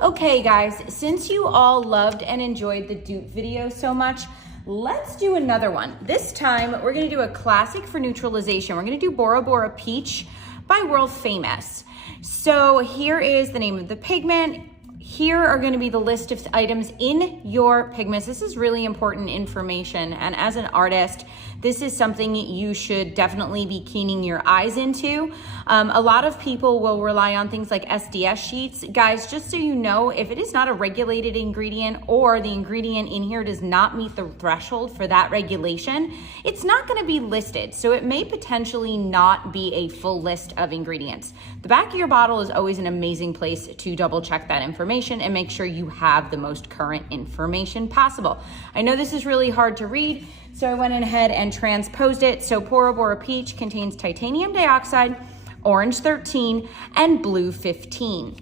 Okay guys, since you all loved and enjoyed the dupe video so much, let's do another one. This time we're gonna do a classic for neutralization. We're gonna do Bora Bora Peach by World Famous. So here is the name of the pigment. Here are going to be the list of items in your pigments. This is really important information, and as an artist, this is something you should definitely be keening your eyes into. A lot of people will rely on things like SDS sheets. Guys, just so you know, if it is not a regulated ingredient or the ingredient in here does not meet the threshold for that regulation, it's not going to be listed. So it may potentially not be a full list of ingredients. The back of your bottle is always an amazing place to double check that information and make sure you have the most current information possible. I know this is really hard to read, so I went ahead and transposed it. So Bora Bora Peach contains titanium dioxide, orange 13, and blue 15.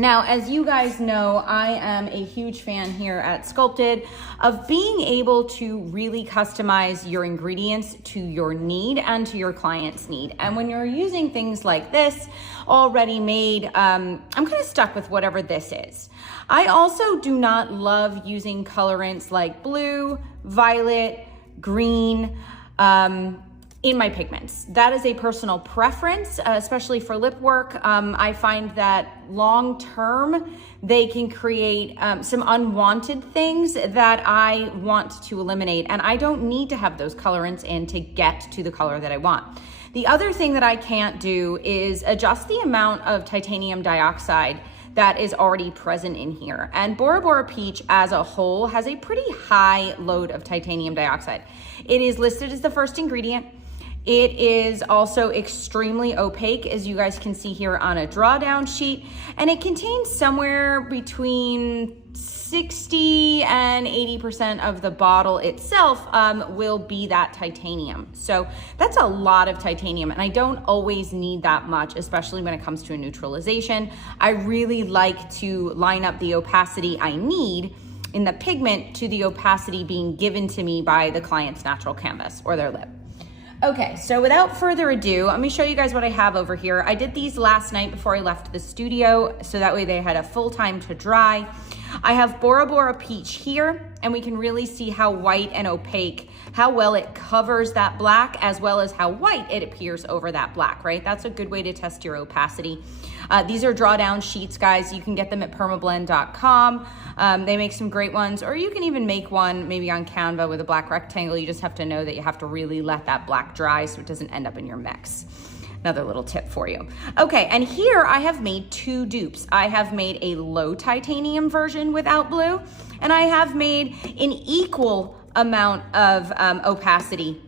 Now, as you guys know, I am a huge fan here at Sculpted of being able to really customize your ingredients to your need and to your client's need. And when you're using things like this, already made, I'm kind of stuck with whatever this is. I also do not love using colorants like blue, violet, green, in my pigments. That is a personal preference, especially for lip work. I find that long term, they can create some unwanted things that I want to eliminate, and I don't need to have those colorants in to get to the color that I want. The other thing that I can't do is adjust the amount of titanium dioxide that is already present in here. And Bora Bora Peach as a whole has a pretty high load of titanium dioxide. It is listed as the first ingredient. It is also extremely opaque, as you guys can see here on a drawdown sheet, and it contains somewhere between 60 and 80% of the bottle itself will be that titanium. So that's a lot of titanium, and I don't always need that much, especially when it comes to a neutralization. I really like to line up the opacity I need in the pigment to the opacity being given to me by the client's natural canvas or their lip. Okay, so without further ado, let me show you guys what I have over here. I did these last night before I left the studio, so that way they had a full time to dry. I have Bora Bora Peach here, and we can really see how white and opaque, how well it covers that black, as well as how white it appears over that black, right? That's a good way to test your opacity. These are drawdown sheets, guys. You can get them at permablend.com. They make some great ones, or you can even make one maybe on Canva with a black rectangle. You just have to know that you have to really let that black dry so it doesn't end up in your mix. Another little tip for you. Okay, and here I have made two dupes. I have made a low titanium version without blue, and I have made an equal amount of opacity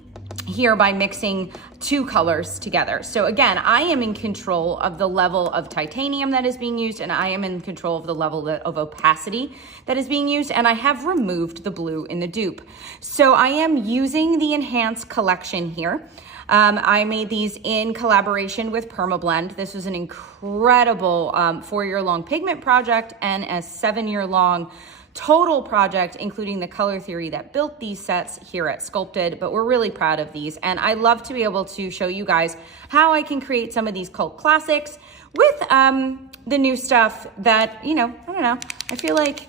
here by mixing two colors together. So again, I am in control of the level of titanium that is being used, and I am in control of the level of opacity that is being used, and I have removed the blue in the dupe. So I am using the Enhanced collection here. I made these in collaboration with Perma Blend. This was an incredible 4-year-long pigment project and a 7-year-long total project, including the color theory that built these sets here at Sculpted, but we're really proud of these. And I love to be able to show you guys how I can create some of these cult classics with the new stuff that, you know, I don't know, I feel like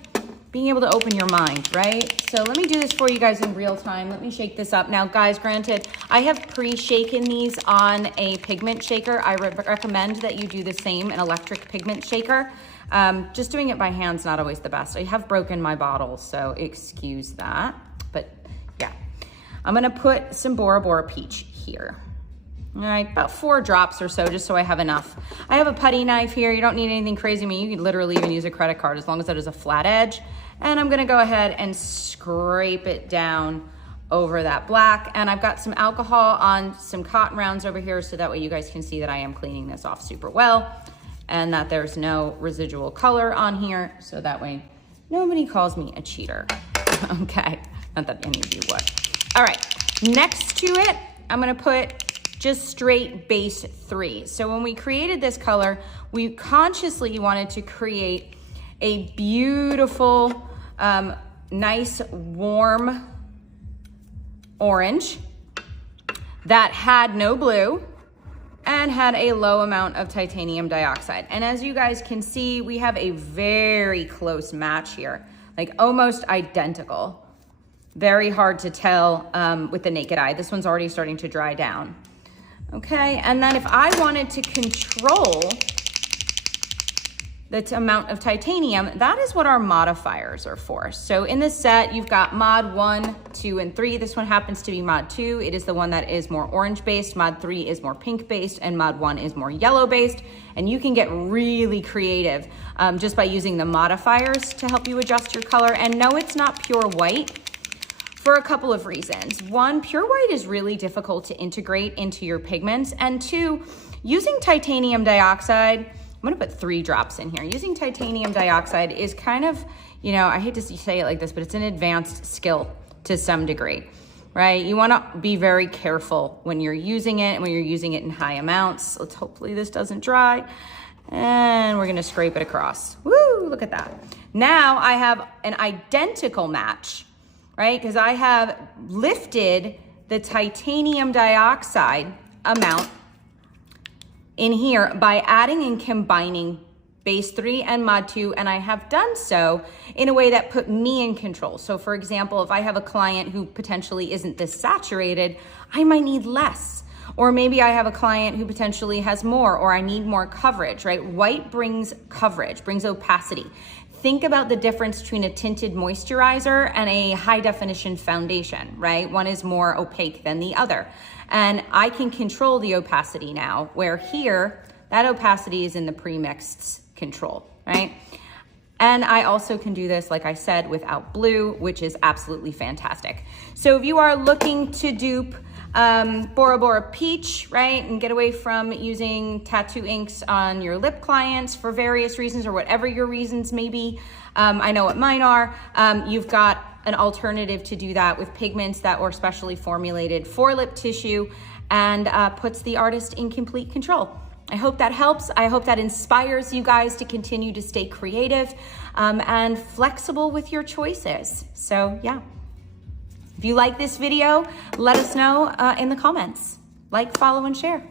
being able to open your mind, right? So let me do this for you guys in real time. Let me shake this up. Now, guys, granted, I have pre-shaken these on a pigment shaker. I recommend that you do the same, an electric pigment shaker. Just doing it by hand's not always the best. I have broken my bottle, so excuse that. But yeah, I'm gonna put some Bora Bora Peach here. All right, about 4 drops or so, just so I have enough. I have a putty knife here. You don't need anything crazy. I mean, you can literally even use a credit card as long as it is a flat edge. And I'm gonna go ahead and scrape it down over that black. And I've got some alcohol on some cotton rounds over here, so that way you guys can see that I am cleaning this off super well and that there's no residual color on here, so that way nobody calls me a cheater. Okay, not that any of you would. All right, next to it, I'm gonna put just straight base 3. So when we created this color, we consciously wanted to create a beautiful, nice, warm orange that had no blue, and had a low amount of titanium dioxide. And as you guys can see, we have a very close match here, like almost identical. Very hard to tell with the naked eye. This one's already starting to dry down. Okay, and then if I wanted to control the amount of titanium, that is what our modifiers are for. So in this set, you've got mod 1, 2, and 3. This one happens to be mod 2. It is the one that is more orange based. Mod 3 is more pink based, and mod 1 is more yellow based. And you can get really creative just by using the modifiers to help you adjust your color. And no, it's not pure white for a couple of reasons. One, pure white is really difficult to integrate into your pigments. And two, using titanium dioxide, I'm gonna put 3 drops in here. Using titanium dioxide is kind of, you know, I hate to say it like this, but it's an advanced skill to some degree, right? You wanna be very careful when you're using it and when you're using it in high amounts. Let's hopefully this doesn't dry. And we're gonna scrape it across. Woo, look at that. Now I have an identical match, right? Because I have lifted the titanium dioxide amount in here by adding and combining base 3 and mod 2, and I have done so in a way that put me in control. So for example, if I have a client who potentially isn't this saturated, I might need less. Or maybe I have a client who potentially has more, or I need more coverage, right? White brings coverage, brings opacity. Think about the difference between a tinted moisturizer and a high definition foundation, right? One is more opaque than the other. And I can control the opacity now, where here, that opacity is in the pre-mixed control, right? And I also can do this, like I said, without blue, which is absolutely fantastic. So if you are looking to dupe Bora Bora Peach, right, and get away from using tattoo inks on your lip clients for various reasons, or whatever your reasons may be, I know what mine are, you've got an alternative to do that with pigments that were specially formulated for lip tissue and puts the artist in complete control. I hope that helps. I hope that inspires you guys to continue to stay creative and flexible with your choices. So yeah, if you like this video, let us know in the comments. Like, follow, and share.